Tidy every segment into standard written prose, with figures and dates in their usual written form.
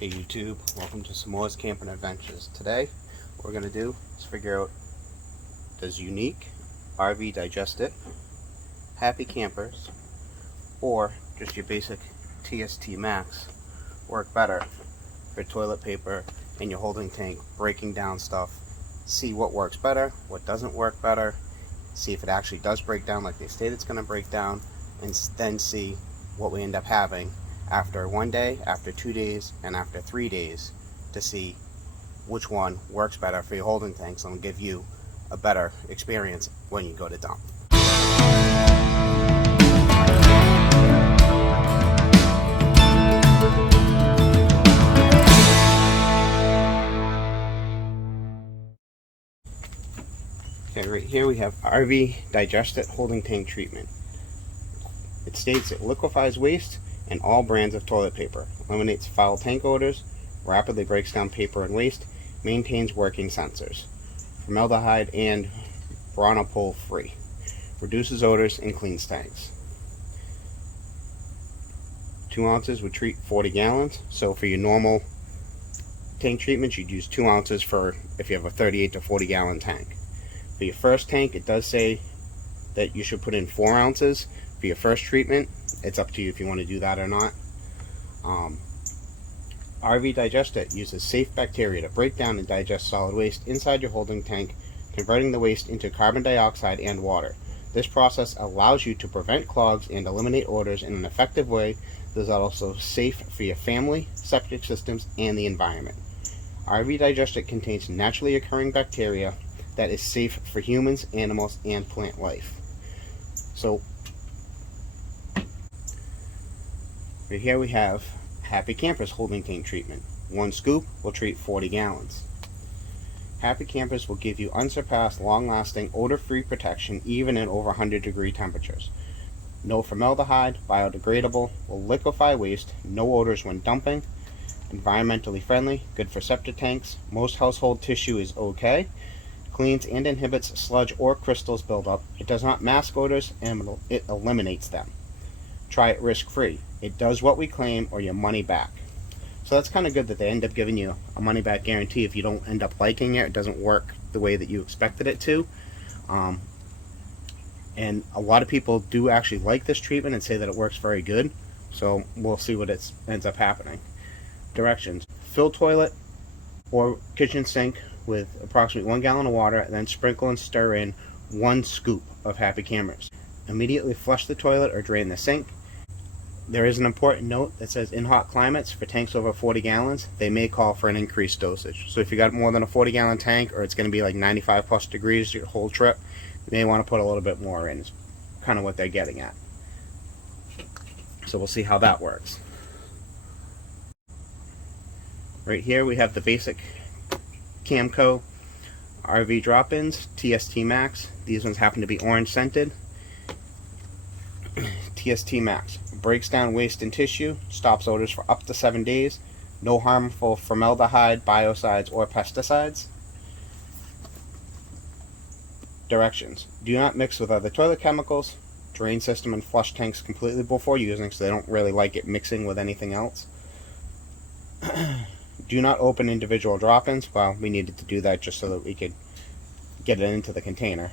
Hey YouTube, welcome to S'mores Camping Adventures. Today, what we're going to do is figure out, does unique RV Diget-IT, Happy Campers, or just your basic TST MAX work better for toilet paper and your holding tank, breaking down stuff. See what works better, what doesn't work better, see if it actually does break down like they state it's going to break down, and then see what we end up having after 1 day, after 2 days, and after 3 days to see which one works better for your holding tanks and will give you a better experience when you go to dump. Okay, right here we have RV Diget-IT holding tank treatment. It states it liquefies waste and all brands of toilet paper, eliminates foul tank odors, rapidly breaks down paper and waste, maintains working sensors, formaldehyde and bronopol free, reduces odors and cleans tanks. 2 ounces would treat 40 gallons, so for your normal tank treatments you'd use 2 ounces for if you have a 38 to 40 gallon tank. For your first tank, it does say that you should put in 4 ounces for your first treatment. It's up to you if you want to do that or not. RV Diget-IT uses safe bacteria to break down and digest solid waste inside your holding tank, converting the waste into carbon dioxide and water. This process allows you to prevent clogs and eliminate odors in an effective way that is also safe for your family, septic systems, and the environment. RV Diget-IT contains naturally occurring bacteria that is safe for humans, animals, and plant life. So right here we have Happy Campers holding tank treatment. 1 scoop will treat 40 gallons. Happy Campers will give you unsurpassed, long-lasting, odor-free protection even in over 100-degree temperatures. No formaldehyde, biodegradable, will liquefy waste, no odors when dumping, environmentally friendly, good for septic tanks, most household tissue is okay, cleans and inhibits sludge or crystals buildup, it does not mask odors, and it eliminates them. Try it risk-free. It does what we claim or your money back. So that's kind of good that they end up giving you a money back guarantee if you don't end up liking it. It doesn't work the way that you expected it to. And a lot of people do actually like this treatment and say that it works very good. So we'll see what ends up happening. Directions. Fill toilet or kitchen sink with approximately 1 gallon of water, and then sprinkle and stir in 1 scoop of Happy Campers. Immediately flush the toilet or drain the sink. There is an important note that says in hot climates, for tanks over 40 gallons, they may call for an increased dosage. So if you got more than a 40 gallon tank, or it's going to be like 95 plus degrees your whole trip, you may want to put a little bit more in. It's kind of what they're getting at. So we'll see how that works. Right here we have the basic Camco RV drop-ins, TST MAX. These ones happen to be orange scented. TST MAX breaks down waste and tissue, stops odors for up to 7 days, no harmful formaldehyde, biocides, or pesticides. Directions. Do not mix with other toilet chemicals. Drain system and flush tanks completely before using, so they don't really like it mixing with anything else. Do not open individual drop-ins. Well, we needed to do that just so that we could get it into the container.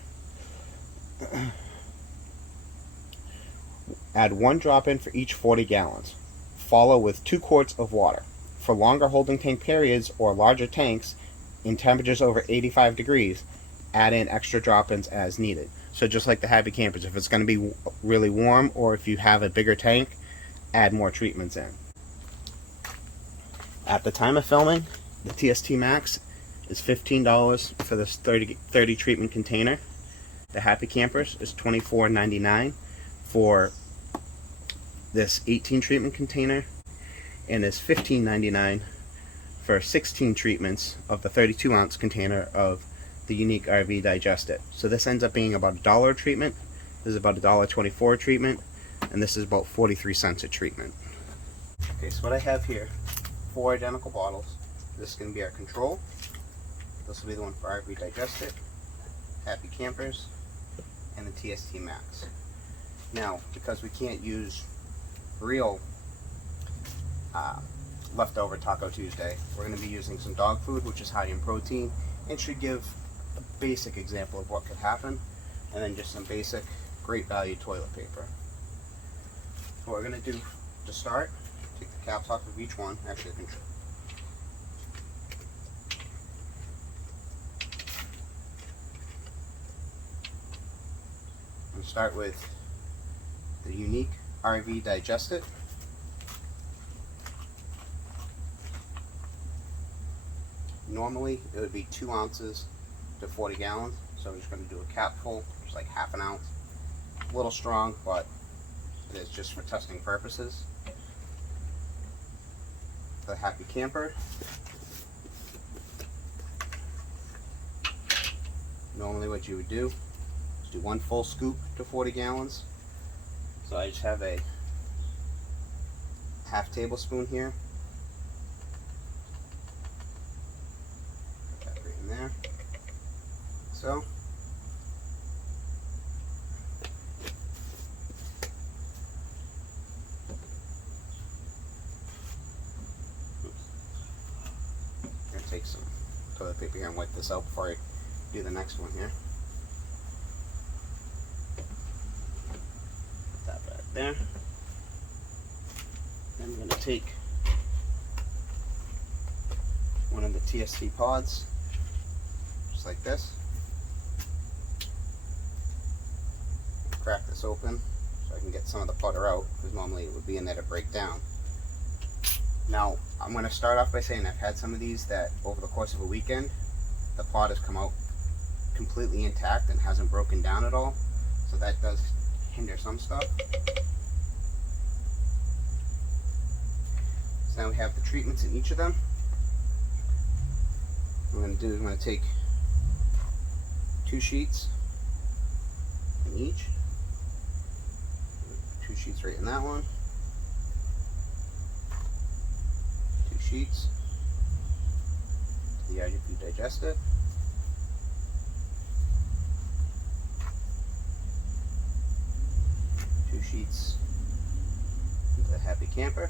Add 1 drop-in for each 40 gallons. Follow with 2 quarts of water. For longer holding tank periods or larger tanks in temperatures over 85 degrees, add in extra drop-ins as needed. So just like the Happy Campers, if it's going to be really warm or if you have a bigger tank, add more treatments in. At the time of filming, the TST MAX is $15 for this 30 treatment container. The Happy Campers is $24.99 for this 18 treatment container, and is $15.99 for 16 treatments of the 32 ounce container of the unique RV Diget-IT. So this ends up being about $1 a treatment. This is about $1.24 a treatment, and this is about 43 cents a treatment. Okay, so what I have here, 4 identical bottles. This is going to be our control. This will be the one for RV Diget-IT, Happy Campers, and the TST MAX. Now, because we can't use real leftover Taco Tuesday. We're going to be using some dog food, which is high in protein, and should give a basic example of what could happen, and then just some basic, great value toilet paper. What we're going to do to start, take the caps off of each one. Actually, I can start with the unique RV Diget-IT. Normally it would be 2 ounces to 40 gallons, so I'm just going to do a cap full, just like half an ounce. A little strong, but it is just for testing purposes. The Happy Camper. Normally what you would do is do 1 full scoop to 40 gallons. So I just have a half tablespoon here. Put that right in there. So. I'm going to take some toilet paper here and wipe this out before I do the next one here. There. Then I'm going to take one of the TST pods, just like this. Crack this open so I can get some of the butter out, because normally it would be in there to break down. Now, I'm going to start off by saying I've had some of these that over the course of a weekend, the pod has come out completely intact and hasn't broken down at all. So that does hinder some stuff. So now we have the treatments in each of them. What I'm going to do is I'm going to take 2 sheets in each. 2 sheets right in that one. 2 sheets to the RV Diget-IT. Sheets into the Happy Camper.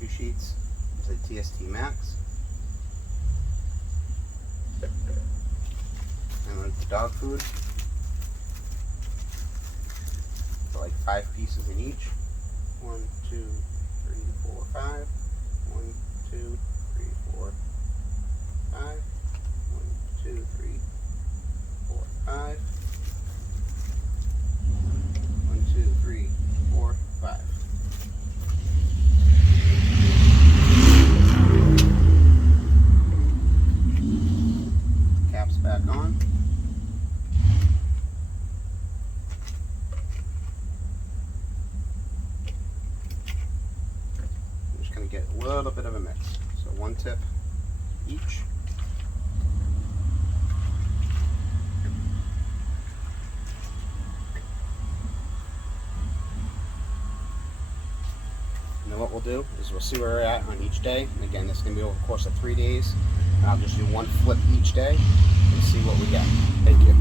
2 sheets into the TST MAX. And then the dog food. So like 5 pieces in each. 1, 2, 3, 4, 5. 1, 2, 3, 4, 5. 2, 3, 4, 5. 1, 2, 3, 4, 5. Caps back on. I'm just going to get a little bit of a mix. So 1 tip each. What we'll do is we'll see where we're at on each day. And again, this is going to be over the course of 3 days. And I'll just do 1 flip each day and see what we get. Thank you.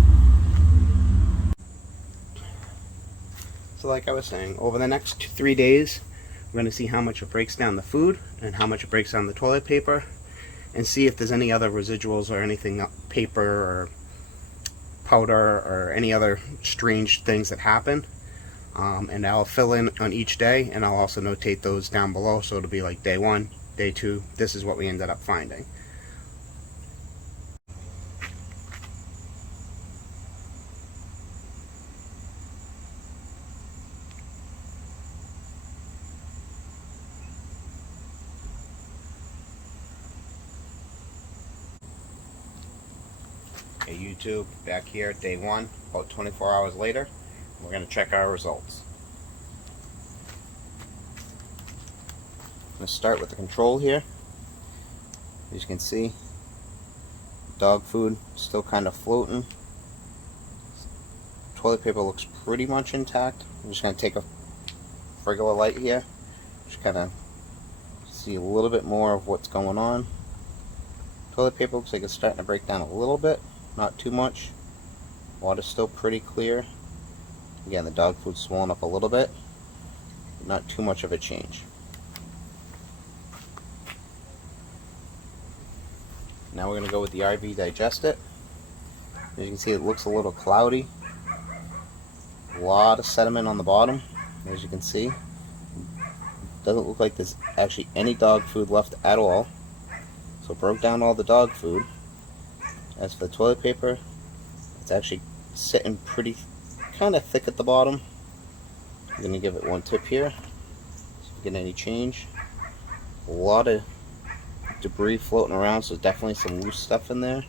So like I was saying, over the next 3 days, we're going to see how much it breaks down the food and how much it breaks down the toilet paper, and see if there's any other residuals or anything, paper or powder or any other strange things that happen. And I'll fill in on each day, and I'll also notate those down below, so it'll be like day 1, day 2, this is what we ended up finding. Okay, YouTube, back here at day 1, about 24 hours later. We're going to check our results. I'm going to start with the control here. As you can see, dog food still kind of floating. Toilet paper looks pretty much intact. I'm just going to take a regular light here. Just kind of see a little bit more of what's going on. Toilet paper looks like it's starting to break down a little bit, not too much. Water's still pretty clear. Again, the dog food's swollen up a little bit, not too much of a change. Now we're going to go with the RV Diget-IT. As you can see, it looks a little cloudy. A lot of sediment on the bottom, as you can see. Doesn't look like there's actually any dog food left at all. So broke down all the dog food. As for the toilet paper, it's actually sitting pretty kind of thick at the bottom. I'm going to give it one tip here. See if we get any change. A lot of debris floating around, so definitely some loose stuff in there.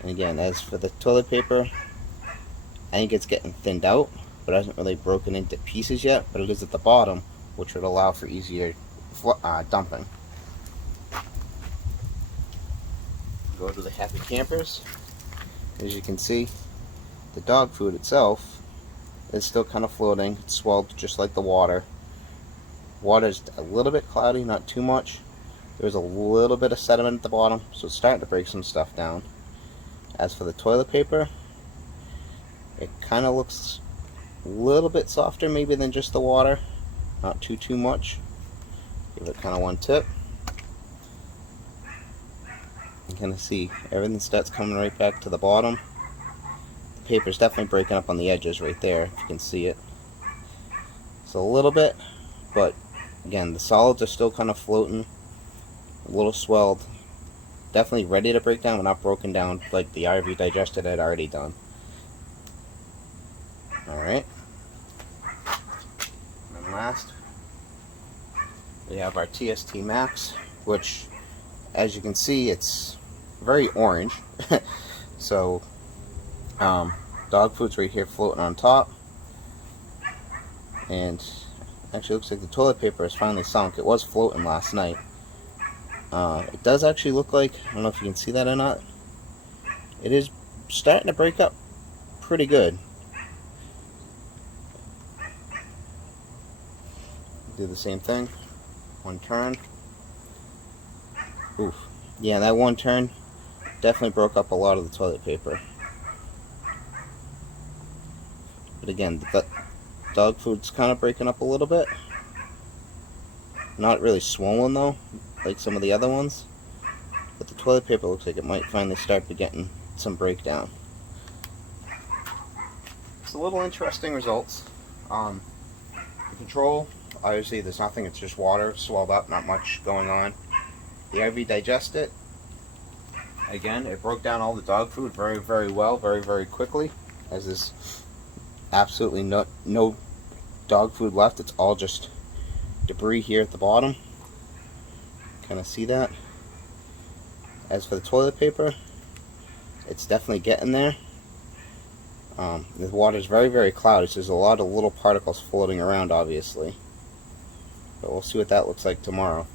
And again, as for the toilet paper, I think it's getting thinned out, but it hasn't really broken into pieces yet, but it is at the bottom, which would allow for easier dumping. Go to the Happy Campers. As you can see, the dog food itself is still kind of floating. It's swelled just like the water. Water's a little bit cloudy, not too much. There's a little bit of sediment at the bottom, so it's starting to break some stuff down. As for the toilet paper, it kind of looks a little bit softer maybe than just the water. Not too much. Give it kind of one tip. You kind of see everything starts coming right back to the bottom. The paper's definitely breaking up on the edges right there, if you can see it. It's a little bit, but again, the solids are still kind of floating. A little swelled. Definitely ready to break down, but not broken down like the RV Diget-IT had already done. Alright. And last, we have our TST MAX, which, as you can see, it's very orange. So, dog food's right here floating on top. And actually looks like the toilet paper is finally sunk. It was floating last night. It does actually look like, I don't know if you can see that or not, it is starting to break up pretty good. Do the same thing. One turn. Oof. Yeah, that one turn definitely broke up a lot of the toilet paper. But again, the dog food's kind of breaking up a little bit. Not really swollen though, like some of the other ones. But the toilet paper looks like it might finally start to getting some breakdown. It's a little interesting results. The control, obviously there's nothing, it's just water, swelled up, not much going on. The RV Diget-IT, again, it broke down all the dog food very well, very quickly, as there's absolutely no dog food left. It's all just debris here at the bottom. Kind of see that. As for the toilet paper, it's definitely getting there. The water is very cloudy, so there's a lot of little particles floating around, obviously. But we'll see what that looks like tomorrow.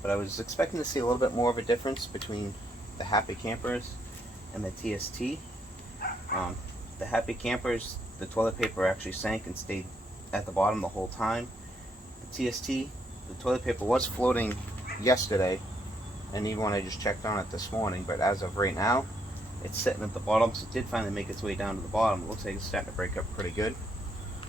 But I was expecting to see a little bit more of a difference between the Happy Campers and the TST. The Happy Campers, the toilet paper actually sank and stayed at the bottom the whole time. The TST, the toilet paper was floating yesterday, and even when I just checked on it this morning, but as of right now, it's sitting at the bottom, so it did finally make its way down to the bottom. It looks like it's starting to break up pretty good.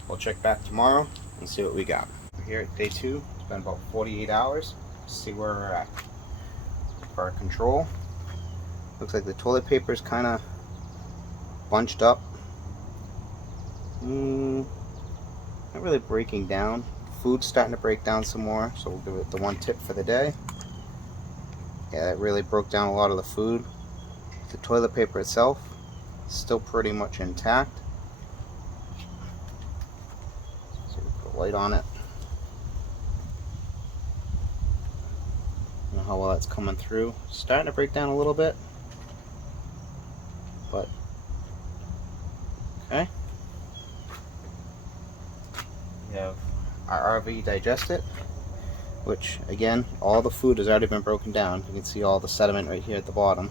We'll check back tomorrow and see what we got. We're here at day 2. It's been about 48 hours. Let's see where we're at. For our control, looks like the toilet paper is kind of bunched up. Not really breaking down. Food's starting to break down some more, so we'll give it the one tip for the day. Yeah, that really broke down a lot of the food. The toilet paper itself is still pretty much intact. So we put a light on it. I don't know how well that's coming through. Starting to break down a little bit, but okay. We have our RV Diget-IT, which again, all the food has already been broken down. You can see all the sediment right here at the bottom.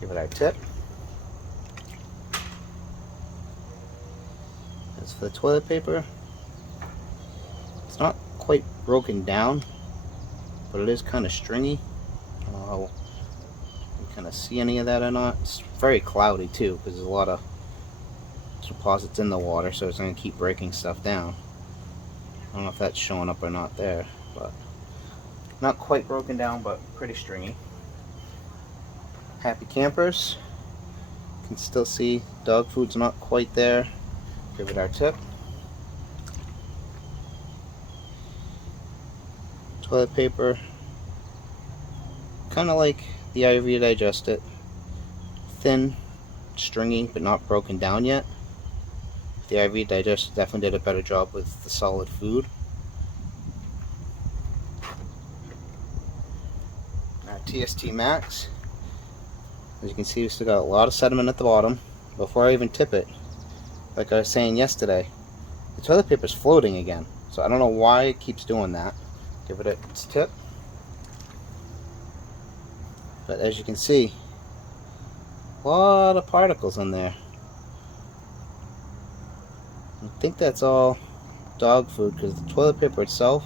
Give it our tip. As for the toilet paper, it's not quite broken down, but it is kind of stringy. I don't know how you kind of see any of that or not. It's very cloudy too, because there's a lot of deposits in the water, so it's going to keep breaking stuff down. I don't know if that's showing up or not there, but not quite broken down, but pretty stringy. Happy campers. You can still see dog food's not quite there. Give it our tip. Toilet paper, kind of like the IV Diget-IT. Thin, stringy, but not broken down yet. The IV Diget-IT definitely did a better job with the solid food. Our TST MAX, as you can see, we still got a lot of sediment at the bottom. Before I even tip it, like I was saying yesterday, the toilet paper is floating again. So I don't know why it keeps doing that. Give it its tip. But as you can see, a lot of particles in there. I think that's all dog food, because the toilet paper itself,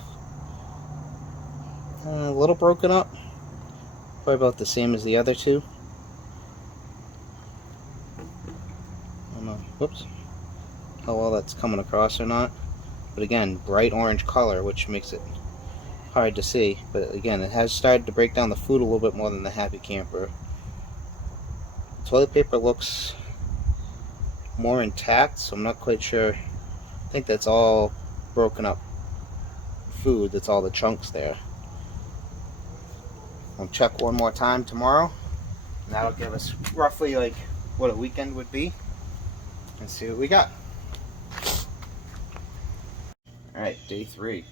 a little broken up. Probably about the same as the other two. I don't know, whoops, how well that's coming across or not. But again, bright orange color, which makes it hard to see. But again, it has started to break down the food a little bit more than the Happy Camper. Toilet paper looks more intact, so I'm not quite sure. I think that's all broken up food. That's all the chunks there. I'll check one more time tomorrow, and that'll give us roughly like what a weekend would be, and see what we got. Alright, day 3.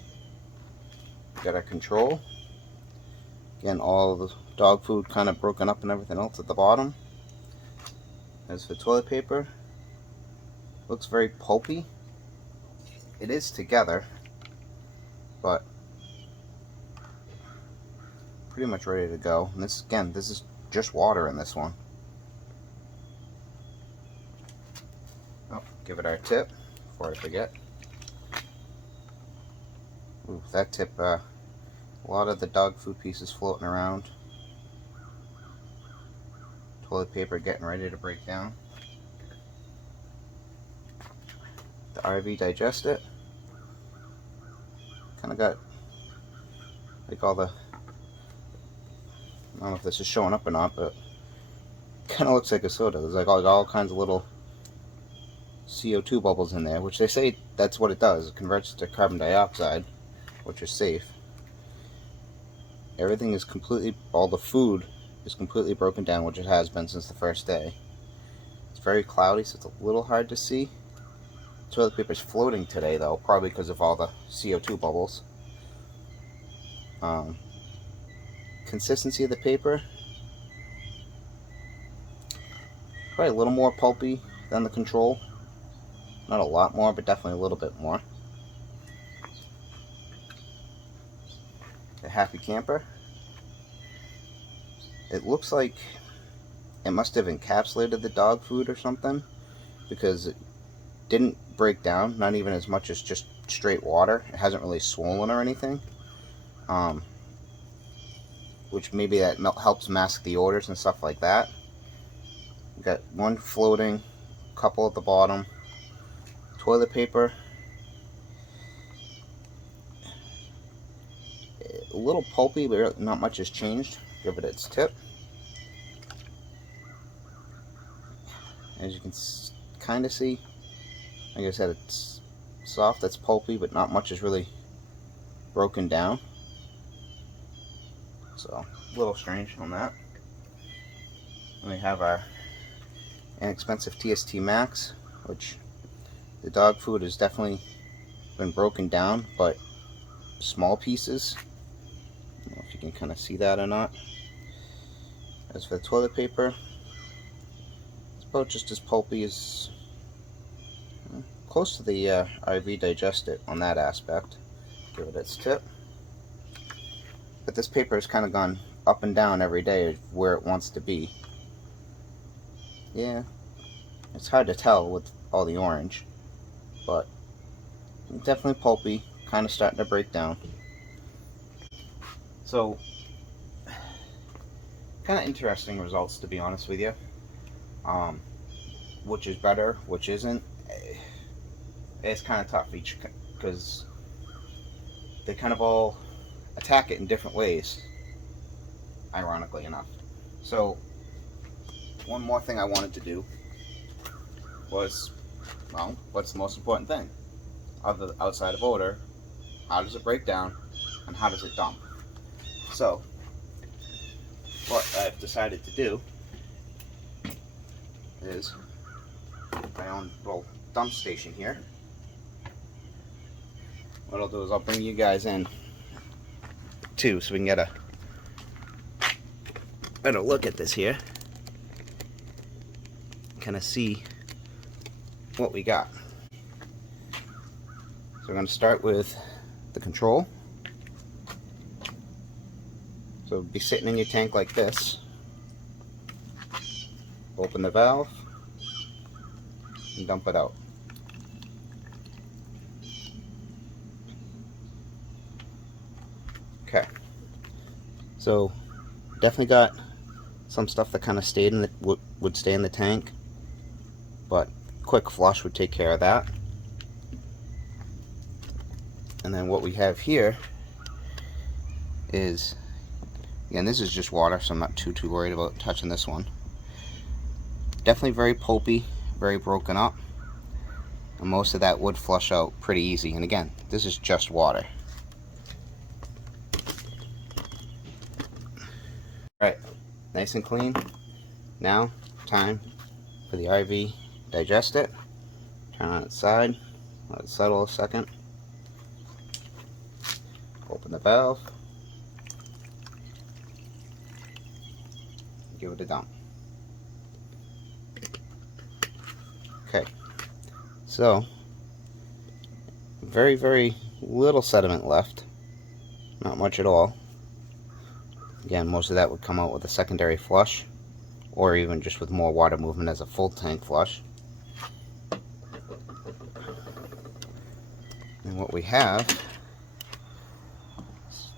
Got our control. Again, all the dog food kind of broken up and everything else at the bottom. As for toilet paper, looks very pulpy. It is together, but pretty much ready to go. And this, again, this is just water in this one. Oh, give it our tip before I forget. Ooh, that tip, a lot of the dog food pieces floating around. Toilet paper getting ready to break down. The RV Diget-IT. Kind of got like all the, I don't know if this is showing up or not, but kind of looks like a soda. There's like all kinds of little CO2 bubbles in there, which they say that's what it does. It converts to carbon dioxide, which is safe. Everything is completely, all the food is completely broken down, which it has been since the first day. It's very cloudy, so it's a little hard to see. Toilet paper is floating today, though, probably because of all the CO2 bubbles. Consistency of the paper, probably a little more pulpy than the control. Not a lot more, but definitely a little bit more. The Happy Camper, it looks like it must have encapsulated the dog food or something, because it didn't break down, not even as much as just straight water. It hasn't really swollen or anything, which maybe that helps mask the odors and stuff like that. We got one floating, couple at the bottom. Toilet paper, a little pulpy, but not much has changed. Give it its tip. As you can kind of see, like I said, it's soft, it's pulpy, but not much is really broken down. So, a little strange on that. And we have our inexpensive TST MAX, which the dog food has definitely been broken down, but small pieces. I don't know if you can kind of see that or not. As for the toilet paper, it's about just as pulpy as, close to the IV Diget-IT on that aspect. Give it its tip. But this paper has kind of gone up and down every day where it wants to be. Yeah, it's hard to tell with all the orange, but definitely pulpy, kind of starting to break down. So kind of interesting results, to be honest with you. Which is better, which isn't, it's kind of tough each, because they kind of all attack it in different ways, ironically enough. So one more thing I wanted to do was, well, what's the most important thing outside of odor? How does it break down, and how does it dump? So what I've decided to do is my own little dump station here. What I'll do is I'll bring you guys in too, so we can get a better look at this here. Kind of see what we got. So we're going to start with the control. So it'll be sitting in your tank like this. Open the valve and dump it out. Okay, so definitely got some stuff that kind of stayed in the would stay in the tank, but quick flush would take care of that. And then what we have here is, again, this is just water, so I'm not too worried about touching this one. Definitely very pulpy, very broken up, and most of that would flush out pretty easy. And again, this is just water. Alright, nice and clean. Now, time for the IV. Digest it. Turn on its side. Let it settle a second. Open the valve. Give it a dump. Okay, so very little sediment left. Not much at all. Again, most of that would come out with a secondary flush, or even just with more water movement as a full tank flush. And what we have,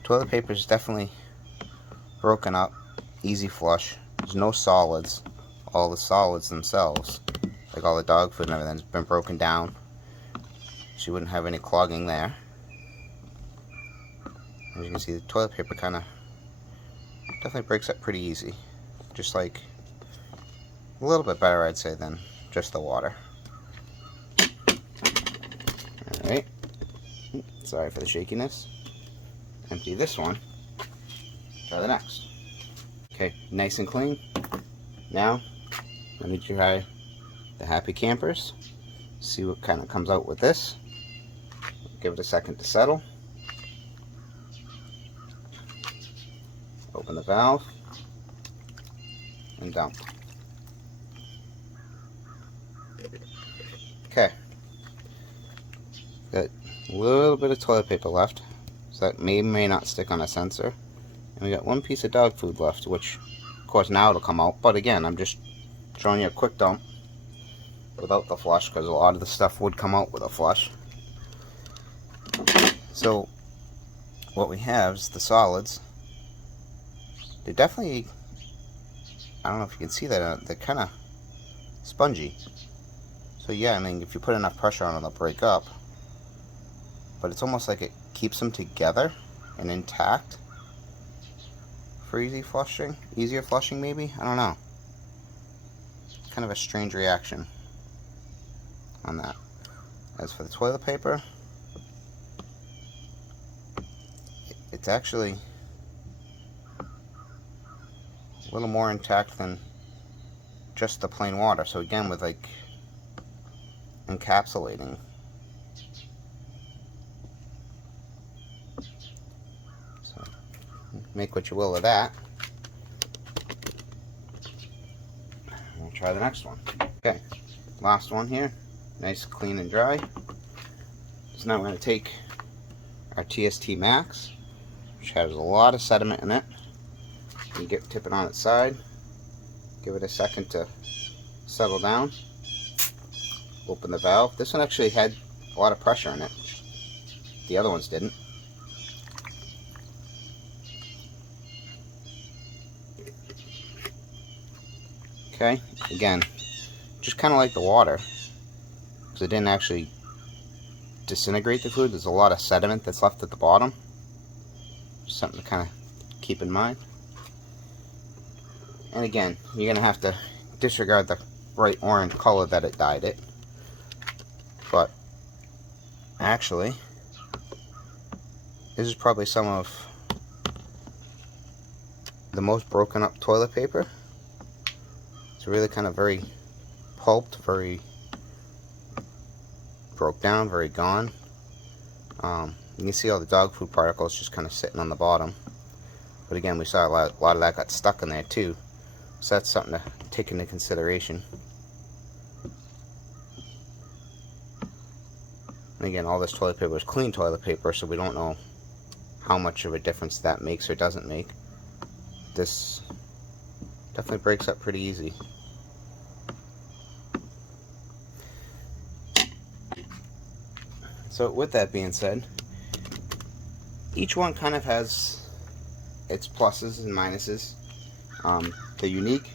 toilet paper is definitely broken up, easy flush. There's no solids. All the solids themselves, like all the dog food and everything, has been broken down, so you wouldn't have any clogging there. As you can see, the toilet paper kind of definitely breaks up pretty easy. Just like a little bit better, I'd say, than just the water. Alright. Sorry for the shakiness. Empty this one. Try the next. Okay, nice and clean. Now, let me try the Happy Campers. See what kind of comes out with this. Give it a second to settle. Open the valve and dump. Okay, got a little bit of toilet paper left, so that may not stick on a sensor. And we got one piece of dog food left, which of course now it'll come out, but again, I'm just showing you a quick dump without the flush, because a lot of the stuff would come out with a flush. So what we have is the solids. They're definitely, I don't know if you can see that, they're kind of spongy. So yeah, I mean, if you put enough pressure on them, they'll break up. But it's almost like it keeps them together and intact for easier flushing maybe? I don't know. Kind of a strange reaction on that. As for the toilet paper, it's actually a little more intact than just the plain water. So again, with like encapsulating. So make what you will of that. We'll try the next one. Okay, last one here. Nice, clean, and dry. So now we're going to take our TST MAX, which has a lot of sediment in it. You tip it on its side. Give it a second to settle down. Open the valve. This one actually had a lot of pressure in it. The other ones didn't. Okay, again, just kind of like the water, because it didn't actually disintegrate the food. There's a lot of sediment that's left at the bottom. Just something to kind of keep in mind. And again, you're going to have to disregard the bright orange color that it dyed it. But actually, this is probably some of the most broken up toilet paper. It's really kind of very pulped, very broke down, very gone. You can see all the dog food particles just kind of sitting on the bottom. But again, we saw a lot of that got stuck in there too. So that's something to take into consideration. And again, all this toilet paper is clean toilet paper, so we don't know how much of a difference that makes or doesn't make. This definitely breaks up pretty easy. So with that being said, each one kind of has its pluses and minuses. The unique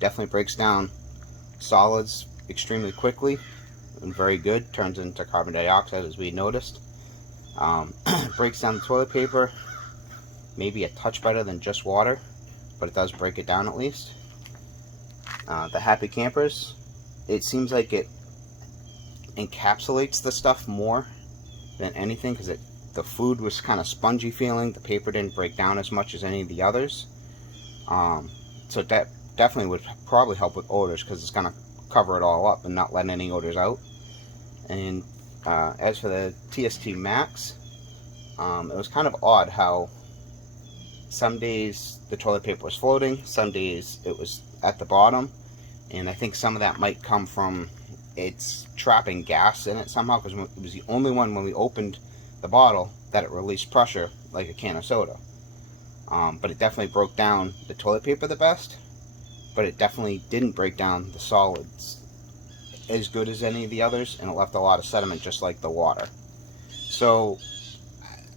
definitely breaks down solids extremely quickly and very good, turns into carbon dioxide as we noticed. Breaks down the toilet paper maybe a touch better than just water, but it does break it down at least. The Happy Campers, it seems like it encapsulates the stuff more than anything, because the food was kind of spongy feeling. The paper didn't break down as much as any of the others. So that definitely would probably help with odors, because it's going to cover it all up and not let any odors out. And as for the TST MAX, it was kind of odd how some days the toilet paper was floating, some days it was at the bottom, and I think some of that might come from it's trapping gas in it somehow, because it was the only one when we opened the bottle that it released pressure like a can of soda. But it definitely broke down the toilet paper the best, but it definitely didn't break down the solids as good as any of the others, and it left a lot of sediment just like the water. So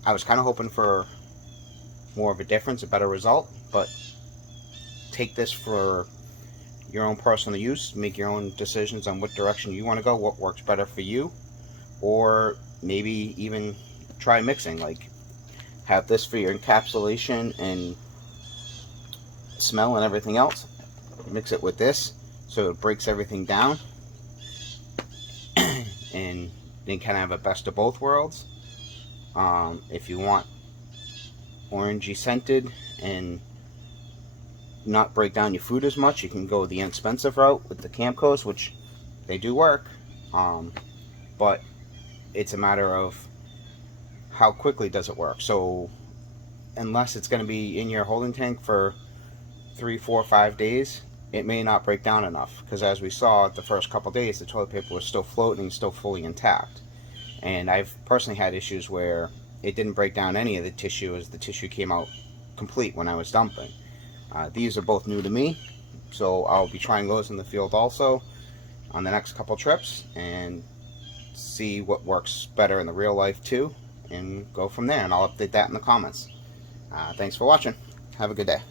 I was kind of hoping for more of a difference, a better result, but take this for your own personal use, make your own decisions on what direction you want to go, what works better for you, or maybe even try mixing, like have this for your encapsulation and smell and everything else, mix it with this so it breaks everything down, and then kind of have a best of both worlds. If you want orangey scented and not break down your food as much, you can go the inexpensive route with the Camcos, which they do work, but it's a matter of how quickly does it work. So unless it's going to be in your holding tank for 3, 4, 5 days, it may not break down enough, because as we saw the first couple days, the toilet paper was still floating, still fully intact. And I've personally had issues where it didn't break down any of the tissue as the tissue came out complete when I was dumping. These are both new to me, so I'll be trying those in the field also on the next couple trips and see what works better in the real life too, and go from there, and I'll update that in the comments. Thanks for watching. Have a good day.